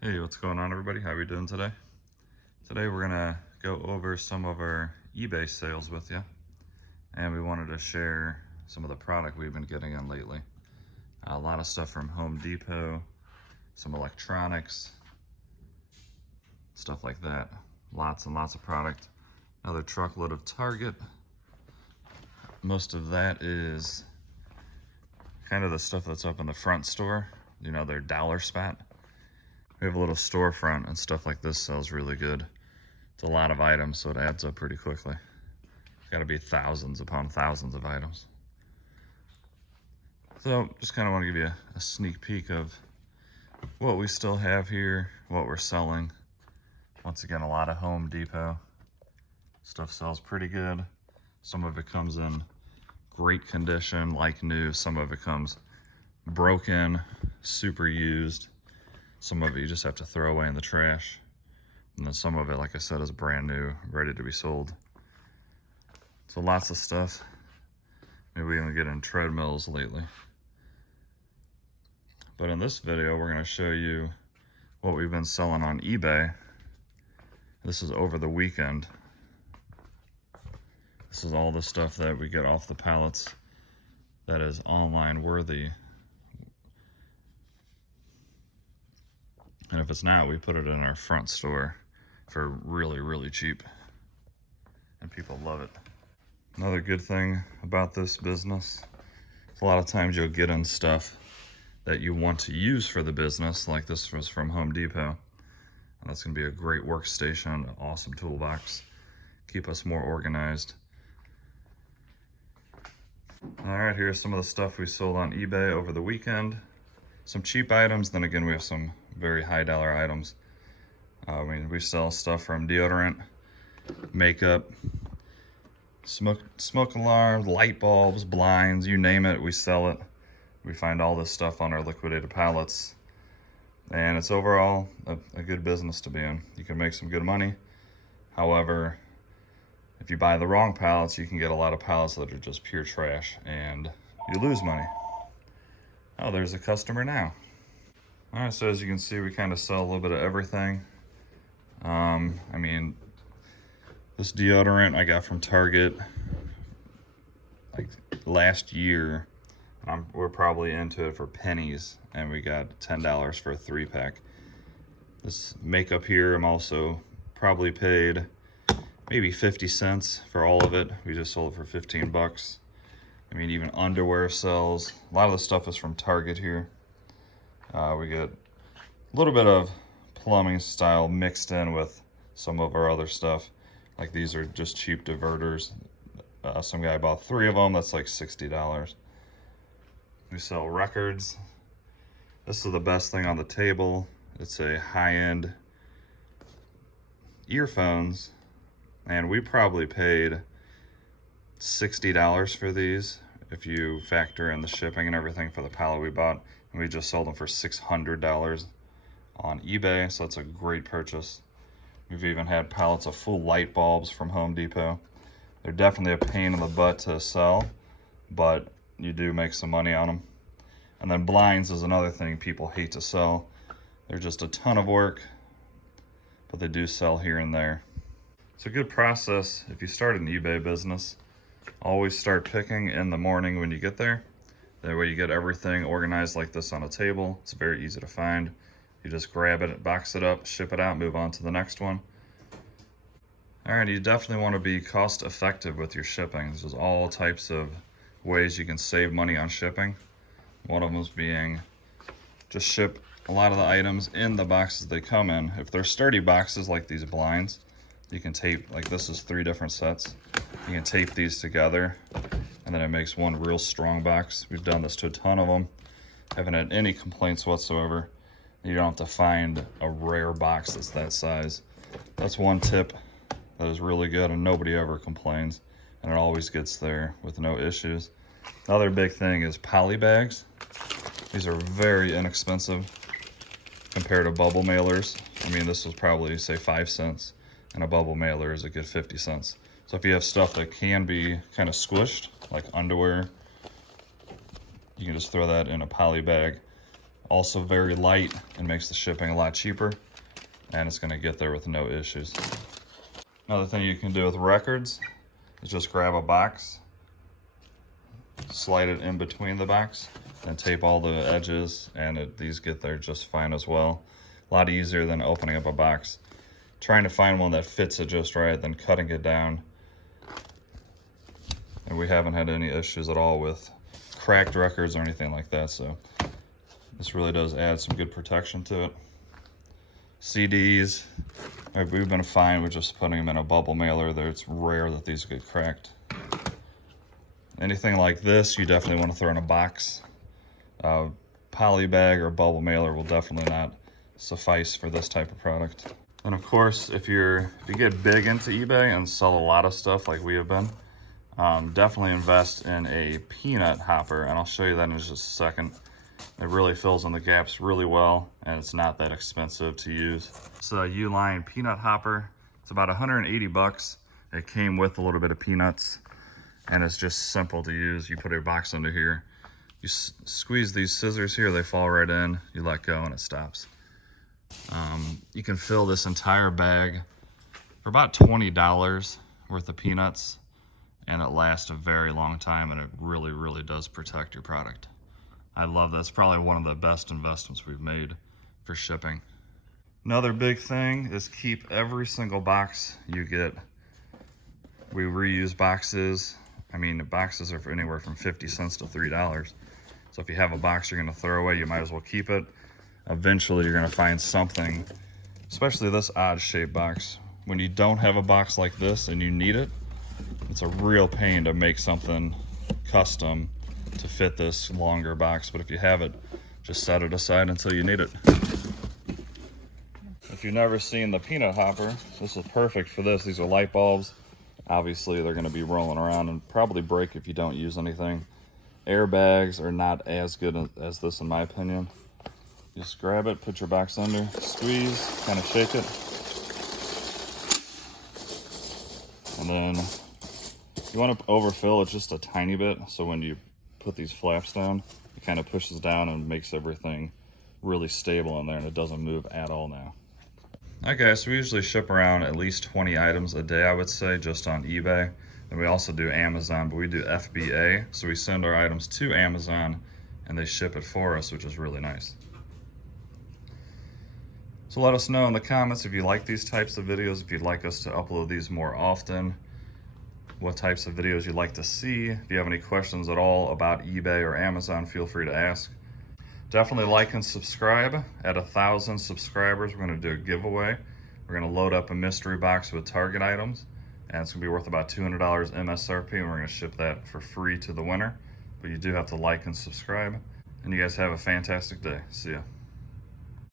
Hey, what's going on, everybody? How are we doing today? Today we're gonna go over some of our eBay sales with you, and we wanted to share some of the product we've been getting in lately. A lot of stuff from Home Depot, some electronics, stuff like that. Lots and lots of product. Another truckload of Target. Most of that is kind of the stuff that's up in the front store, you know, their dollar spot. We have a little storefront, and stuff like this sells really good. It's a lot of items, so it adds up pretty quickly. It's got to be thousands upon thousands of items. So just kind of want to give you a sneak peek of what we still have here, what we're selling. Once again, a lot of Home Depot. Stuff sells pretty good. Some of it comes in great condition, like new. Some of it comes broken, super used. Some of it you just have to throw away in the trash. And then some of it, like I said, is brand new, ready to be sold. So lots of stuff. Maybe we even get in treadmills lately. But in this video, we're going to show you what we've been selling on eBay. This is over the weekend. This is all the stuff that we get off the pallets that is online worthy. And if it's not, we put it in our front store for really, really cheap. And people love it. Another good thing about this business, a lot of times you'll get in stuff that you want to use for the business, like this was from Home Depot. And that's gonna be a great workstation, an awesome toolbox, keep us more organized. All right, here's some of the stuff we sold on eBay over the weekend. Some cheap items, then again, we have some very high dollar items. We sell stuff from deodorant, makeup, smoke alarms, light bulbs, blinds, you name it, we sell it. We find all this stuff on our liquidated pallets. And it's overall a good business to be in. You can make some good money. However, if you buy the wrong pallets, you can get a lot of pallets that are just pure trash and you lose money. Oh, there's a customer now. All right, so as you can see, we kind of sell a little bit of everything. I mean, this deodorant I got from Target like last year. We're probably into it for pennies, and we got $10 for a 3-pack. This makeup here, I'm also probably paid maybe 50 cents for all of it. We just sold it for 15 bucks. I mean, even underwear sells. A lot of the stuff is from Target here. We get a little bit of plumbing style mixed in with some of our other stuff. Like these are just cheap diverters. Some guy bought 3 of them, that's like $60. We sell records. This is the best thing on the table. It's a high-end earphones, and we probably paid $60 for these if you factor in the shipping and everything for the pallet we bought, and we just sold them for $600 on eBay, so that's a great purchase. We've even had pallets of full light bulbs from Home Depot. They're definitely a pain in the butt to sell, but you do make some money on them. And then blinds is another thing people hate to sell. They're just a ton of work, but they do sell here and there. It's a good process if you start an eBay business. Always start picking in the morning when you get there. That way you get everything organized like this on a table. It's very easy to find. You just grab it, box it up, ship it out, move on to the next one. All right, you definitely want to be cost effective with your shipping. There's all types of ways you can save money on shipping. One of them is being just ship a lot of the items in the boxes they come in. If they're sturdy boxes like these blinds, you can tape, like this is 3 different sets. You can tape these together and then it makes one real strong box. We've done this to a ton of them. Haven't had any complaints whatsoever. You don't have to find a rare box that's that size. That's one tip that is really good and nobody ever complains, and it always gets there with no issues. Another big thing is poly bags. These are very inexpensive compared to bubble mailers. I mean, this was probably say 5 cents, and a bubble mailer is a good 50 cents. So if you have stuff that can be kind of squished, like underwear, you can just throw that in a poly bag. Also very light and makes the shipping a lot cheaper, and it's going to get there with no issues. Another thing you can do with records is just grab a box, slide it in between the box, and tape all the edges, and these get there just fine as well. A lot easier than opening up a box. Trying to find one that fits it just right, then cutting it down. And we haven't had any issues at all with cracked records or anything like that, so this really does add some good protection to it. CDs, we've been fine with just putting them in a bubble mailer. It's rare that these get cracked. Anything like this, you definitely want to throw in a box. Poly bag or bubble mailer will definitely not suffice for this type of product. And of course, if you get big into eBay and sell a lot of stuff like we have been, definitely invest in a peanut hopper, and I'll show you that in just a second. It really fills in the gaps really well, and it's not that expensive to use. It's a U-line peanut hopper. It's about 180 bucks. It came with a little bit of peanuts, and it's just simple to use. You put your box under here, you squeeze these scissors here, they fall right in, you let go and it stops. You can fill this entire bag for about $20 worth of peanuts, and it lasts a very long time, and it really, really does protect your product. I love that. It's probably one of the best investments we've made for shipping. Another big thing is keep every single box you get. We reuse boxes. I mean, the boxes are for anywhere from 50 cents to $3. So if you have a box you're gonna throw away, you might as well keep it. Eventually you're gonna find something, especially this odd shaped box. When you don't have a box like this and you need it, it's a real pain to make something custom to fit this longer box. But if you have it, just set it aside until you need it. If you've never seen the peanut hopper, this is perfect for this. These are light bulbs. Obviously they're gonna be rolling around and probably break if you don't use anything. Airbags are not as good as this in my opinion. Just grab it, put your box under, squeeze, kind of shake it. And then you want to overfill it just a tiny bit, so when you put these flaps down, it kind of pushes down and makes everything really stable in there, and it doesn't move at all now. Alright guys, so we usually ship around at least 20 items a day, I would say, just on eBay. And we also do Amazon, but we do FBA, so we send our items to Amazon and they ship it for us, which is really nice. So let us know in the comments if you like these types of videos, if you'd like us to upload these more often, what types of videos you'd like to see. If you have any questions at all about eBay or Amazon, feel free to ask. Definitely like and subscribe. At 1,000 subscribers, we're going to do a giveaway. We're going to load up a mystery box with Target items, and it's going to be worth about $200 MSRP, and we're going to ship that for free to the winner. But you do have to like and subscribe. And you guys have a fantastic day. See ya.